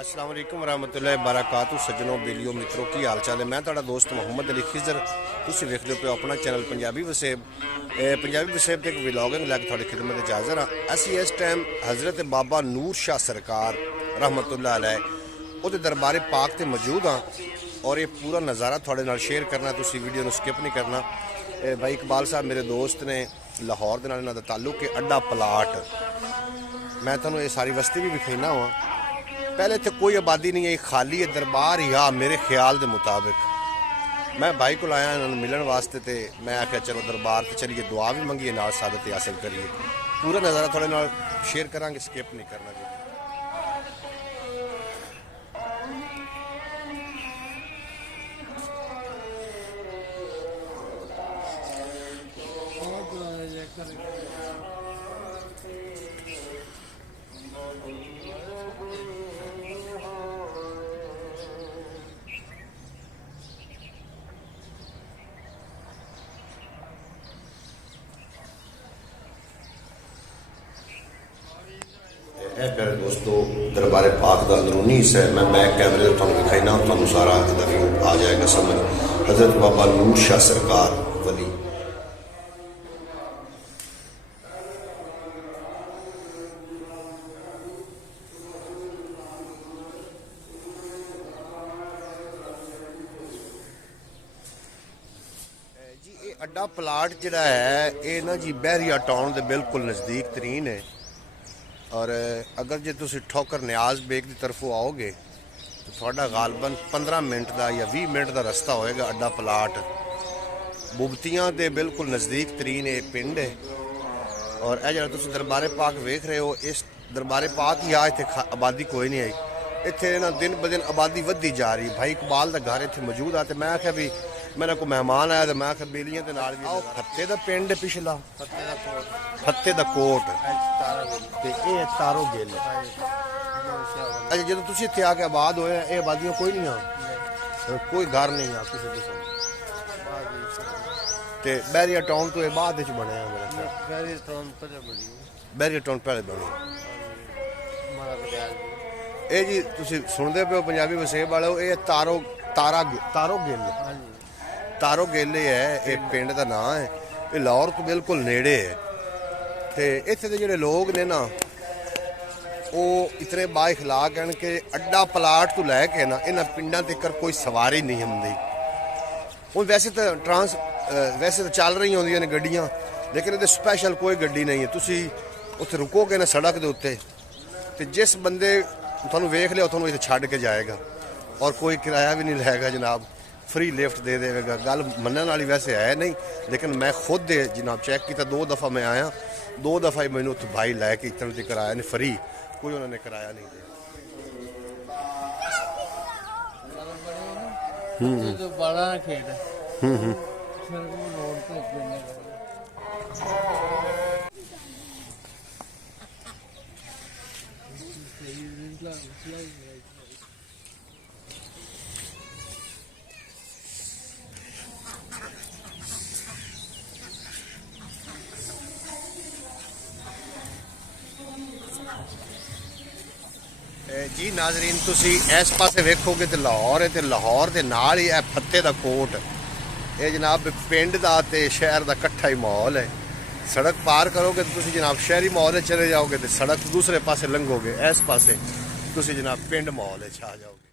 अस्सलाम वालेकुम रहमतुल्लाहि बरकातहू। सज्जनों बेलियो मित्रों की हाल चाल है। मैं तुहाडा दोस्त मुहम्मद अली खिजर। तुसीं वेखदे पे अपना चैनल पंजाबी वसेब। पंजाबी वसेब ते एक व्लॉगिंग लैके तुहाडी खिदमत च हाज़र हाँ। असीं इस टाइम हज़रत बाबा नूर शाह सरकार रहमतुल्लाह अलैह उहदे दरबारे पाक ते मौजूद हाँ और ये पूरा नज़ारा तुहाडे नाल शेयर करना। तुसीं वीडियो नूं स्किप नहीं करना। भाई इकबाल साहब मेरे दोस्त ने, लाहौर दे नाल इन्हां दा ताल्लुक है। अड्डा प्लाट मैं तुहानूं ये सारी बस्ती भी विखाइना वा। पहले तो कोई आबादी नहीं है, खाली है दरबार ही। हाँ, मेरे ख्याल के मुताबिक मैं भाई को आया इन्होंने मिलने वास्ते, तो मैं आख्या चलो दरबार से चलिए, दुआ भी मंगिए, नाल सादत हासिल करिए। पूरा नज़ारा थोड़े नाल शेयर करांगे, स्किप नहीं करना जी। प्यारे दोस्तों, दरबार पाक का अंदरूनी हिस्सा है। मैं बैक कैमरे से तुहानूं दिखाइना, तुहानूं सारा इसदा व्यू आ जाएगा समझ। हज़रत बाबा नूर शाह सरकार वली जी। ये अड्डा प्लाट जिहड़ा है ये ना जी बहरिया टाउन के बिल्कुल नज़दीक तरीन है। और अगर जो तुम ठोकर न्याज बेग की तरफों आओगे तो थोड़ा गालबन 15 मिनट का या 20 मिनट का रस्ता होएगा। अड्डा प्लाट बुबतियां के बिल्कुल नज़दीक तरीन ये पिंड है। और यह जो तुम दरबारे पाक वेख रहे हो, इस दरबारे पाक ही आ, इतने आबादी कोई नहीं आई। इतने ना दिन ब दिन आबादी वधी जा रही। भाई इकबाल का घर इतने मौजूद आ। तो मैं आख्या भी मेरा कोई मेहमान आया तो मैं आख्या बेलियां के नाल भी आओ। फत्ते का पिंड पिछला फत्ते का कोट तारो गिल। अच्छा, जो तुम इतने आके आबाद होए, ये आबादियां कोई नहीं आ, कोई घर नहीं आ किसी किस्म। ते बैरिया टाउन तो ये बाद बने मेरा ख्याल। बैरिया टाउन पहले बने। ये जी तुम सुनते पे हो पंजाबी वसेब वाले, ये तारो गिल। तारो गिल है ये पिंड का नाम है। ये लाहौर तो बिल्कुल नेड़े है। तो इत्थे दे जिहड़े लोग ने ना वो इतने बाइखलाक हैं कि अड्डा प्लाट तो लैके ना इन्हां पिंडां तक कोई सवारी नहीं होंदी। हुण वैसे तो चल रही होंदियां ने गड्डियां, लेकिन ये स्पैशल कोई गड्डी नहीं है। तुसी उत्थे रुकोगे ना सड़क के उत्ते, तो जिस बंदे तुहानूं वेख लिया तुहानूं इत्थे छड्ड के जाएगा और कोई किराया भी नहीं लएगा जनाब, फ्री लिफ्ट दे देगा। गल मनने वाली वैसे है नहीं, लेकिन मैं खुद जनाब चेक किया। 2 दफ़ा मैं आया, 2 दफ़ा ही मैंने उत्थे भाई लैके इतने तक कराया नहीं, फ्री कोई उन्होंने कराया नहीं दिया। जी नाजरीन, तुसी इस पासे वेखोगे तो लाहौर है, तो लाहौर के नाल ही है फत्ते का कोट। ये जनाब पिंड का ते शहर का कट्ठा ही माहौल है। सड़क पार करोगे तो तुसी जनाब शहरी माहौल चले जाओगे, तो सड़क दूसरे पासे लंघोगे, इस पासे तुसी जनाब पिंड माहौल आ जाओगे।